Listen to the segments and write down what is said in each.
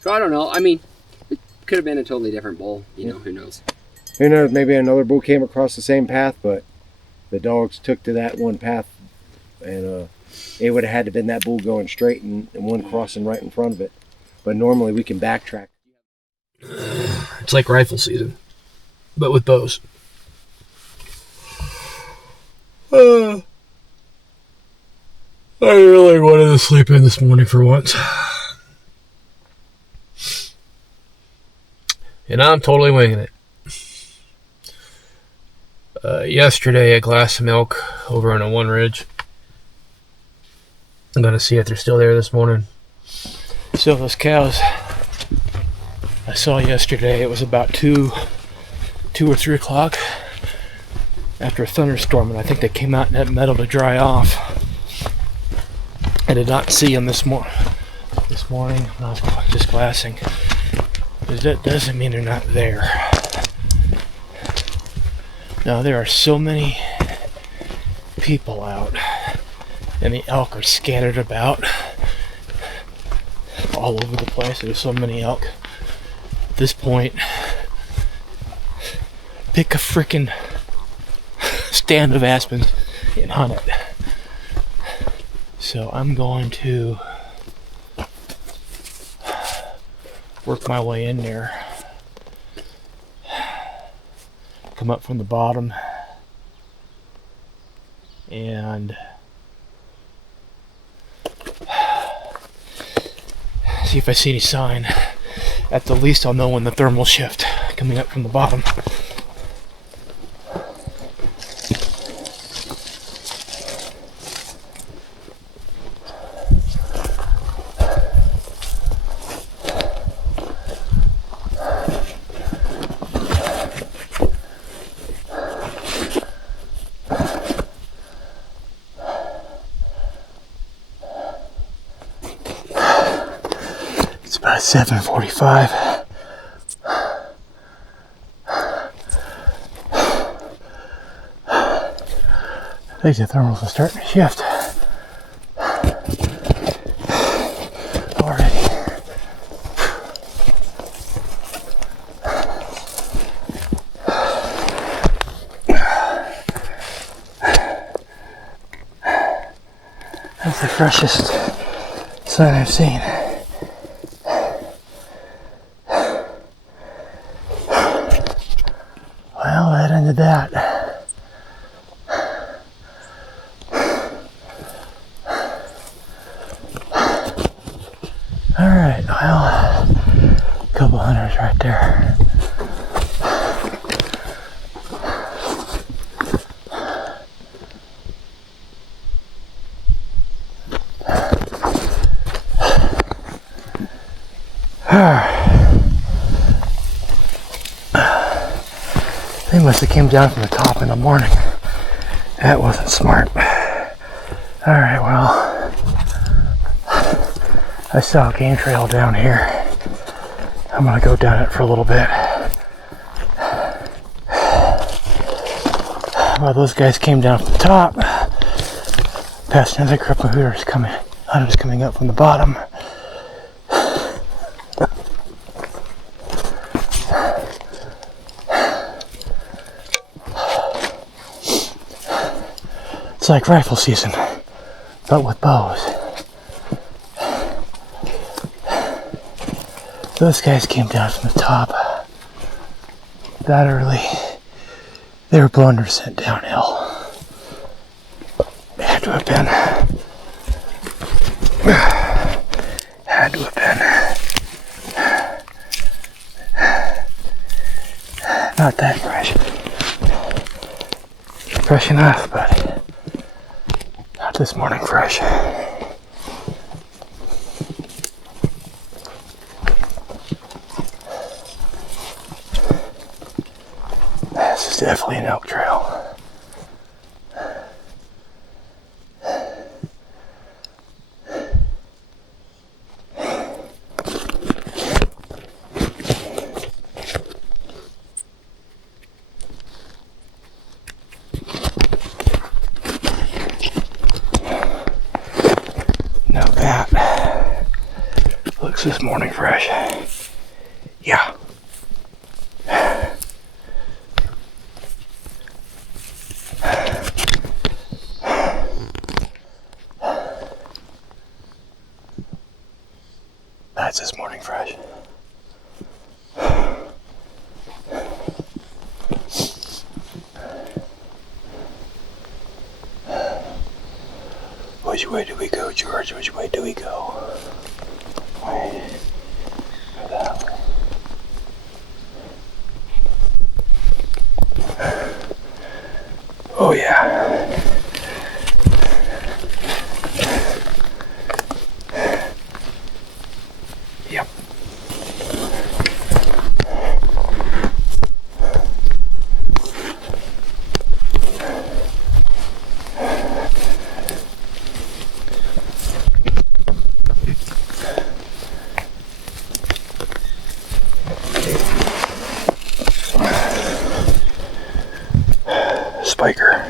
So I don't know. I mean, it could have been a totally different bull. You know, who knows? Who knows? Maybe another bull came across the same path, but the dogs took to that one path, and it would have had to been that bull going straight and one crossing right in front of it. But normally we can backtrack. It's like rifle season, but with bows. I really wanted to sleep in this morning for once. And I'm totally winging it. Yesterday, a glass of milk over on a One Ridge. I'm going to see if they're still there this morning. So those cows I saw yesterday, it was about 2 or 3 o'clock after a thunderstorm, and I think they came out in that meadow to dry off. I did not see them this morning when I was just glassing. But that doesn't mean they're not there. Now there are so many people out, and the elk are scattered about all over the place. There's so many elk. At this point, pick a freaking stand of aspens and hunt it. So I'm going to work my way in there, come up from the bottom, and see if I see any sign. At the least I'll know when the thermal shift coming up from the bottom. It's about 7:45. I think the thermals are starting to shift already. That's the freshest sign I've seen. Well, that ended that. Alright, well, a couple hunters right there. They must have came down from the top in the morning. That wasn't smart. Alright, well, I saw a game trail down here. I'm gonna go down it for a little bit. Well, those guys came down from the top, past another group of hunters coming up from the bottom. It's like rifle season, but with bows. Those guys came down from the top that early. They were blowing their scent downhill. Had to have been. Had to have been. Not that fresh. Fresh enough, but not this morning fresh. This is definitely an elk trail. Now that Looks this morning fresh. Yeah. That's this morning fresh. Which way do we go, George? Which way do we go? That way. Oh yeah. Yep. Spiker.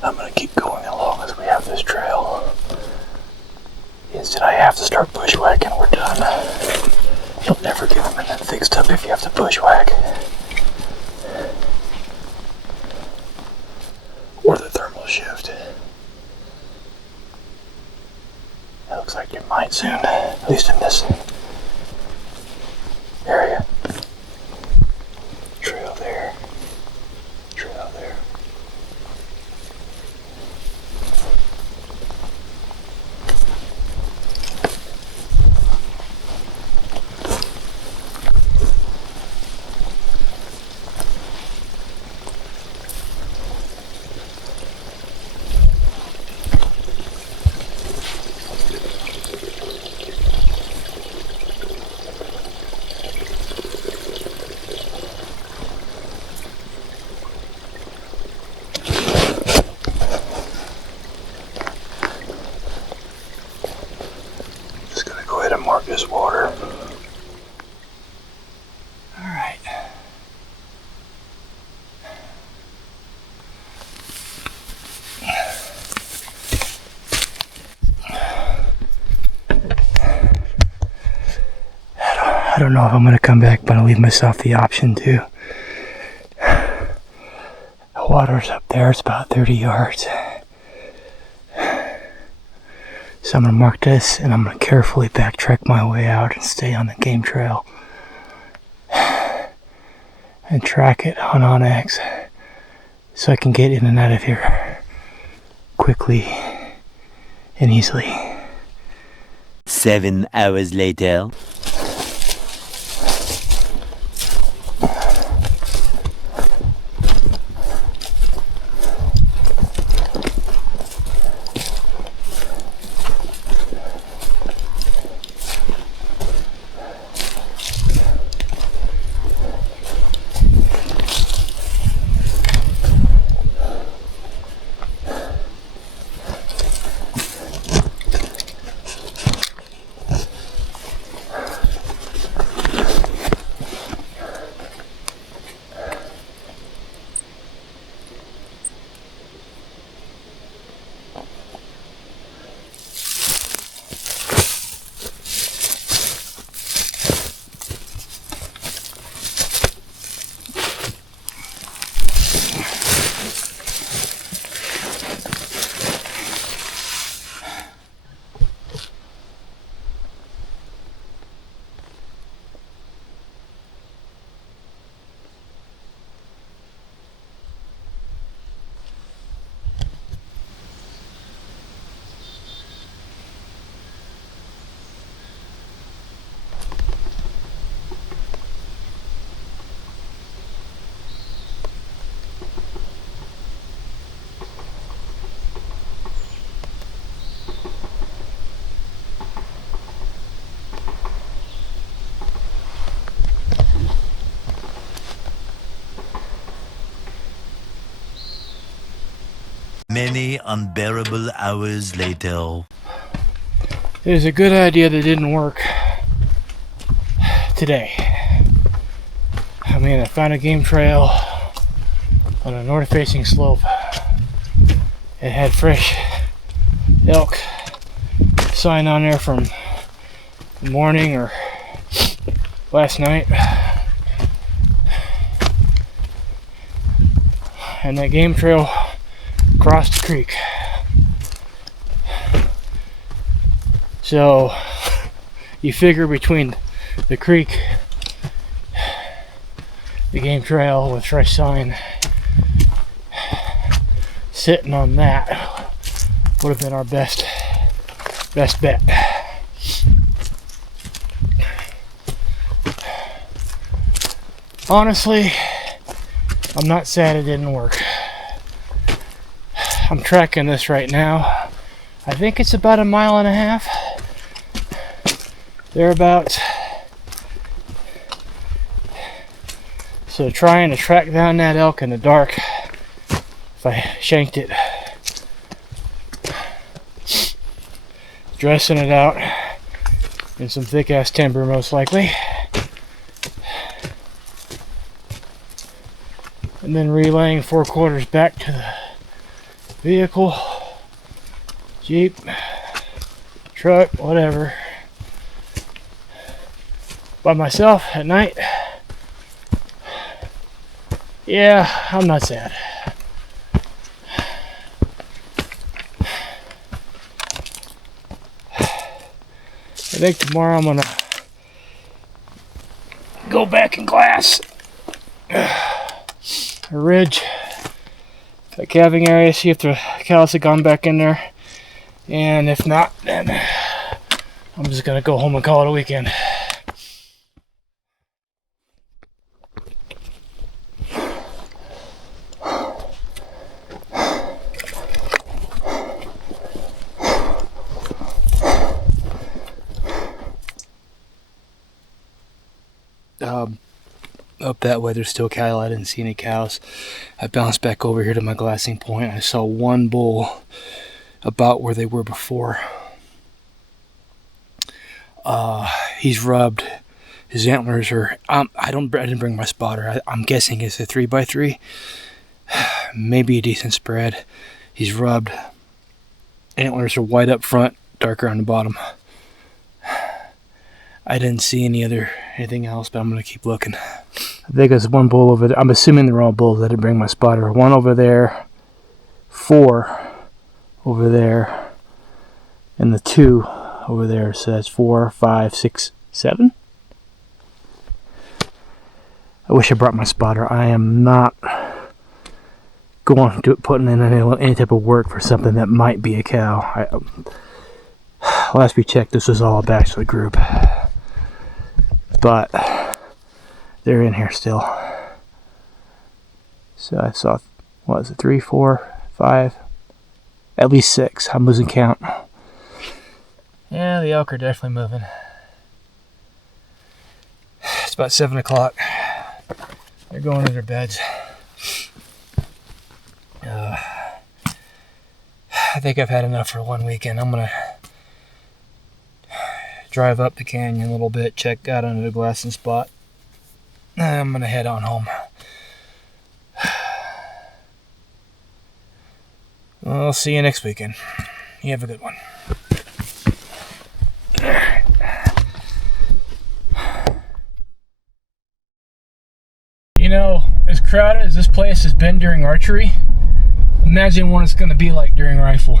I'm gonna keep going as long as we have this trail. Instead I have to start bushwhacking, we're done. You'll never get them fixed up if you have to bushwhack. Or the thermal shift. It looks like you might soon, at least in this area. Trail there. Trail there. Mark this water. All right. I don't know if I'm gonna come back, but I'll leave myself the option to. The water's up there, it's about 30 yards. So I'm going to mark this and I'm going to carefully backtrack my way out and stay on the game trail. And track it on Onyx so I can get in and out of here quickly and easily. 7 hours later. Many unbearable hours later. It was a good idea that didn't work today. I mean, I found a game trail on a north-facing slope. It had fresh elk sign on there from the morning or last night. And that game trail crossed the creek. So you figure between the creek, the game trail with fresh sign, sitting on that would have been our best bet. Honestly, I'm not sad it didn't work. I'm tracking this right now. I think it's about 1.5 miles, thereabouts. So trying to track down that elk in the dark, if I shanked it, dressing it out in some thick ass timber most likely, and then relaying 4/4 back to the vehicle, Jeep, truck, whatever, by myself at night. Yeah, I'm not sad. I think tomorrow I'm gonna go back and glass a ridge, a calving area, see if the cows have gone back in there, and if not, then I'm just gonna go home and call it a weekend. Up that way there's still cattle. I didn't see any cows. I bounced back over here to my glassing point. I saw one bull about where they were before. He's rubbed. His antlers are I didn't bring my spotter. I'm guessing it's a 3x3, maybe a decent spread. He's rubbed. Antlers are white up front, darker on the bottom. I didn't see anything else, but I'm gonna keep looking. I think there's one bull over there. I'm assuming they're all bulls. I didn't bring my spotter. One over there, 4 over there, and the 2 over there. So that's 4, 5, 6, 7. I wish I brought my spotter. I am not going to putting in any type of work for something that might be a cow. Last we checked, this was all a bachelor group, but they're in here still. So I saw, what is it, 3, 4, 5, at least 6. I'm losing count. Yeah, the elk are definitely moving. It's about 7 o'clock. They're going to their beds. I think I've had enough for one weekend. I'm gonna drive up the canyon a little bit, check out under the glassing spot. I'm gonna head on home. I'll see you next weekend. You have a good one. You know, as crowded as this place has been during archery, imagine what it's going to be like during rifle.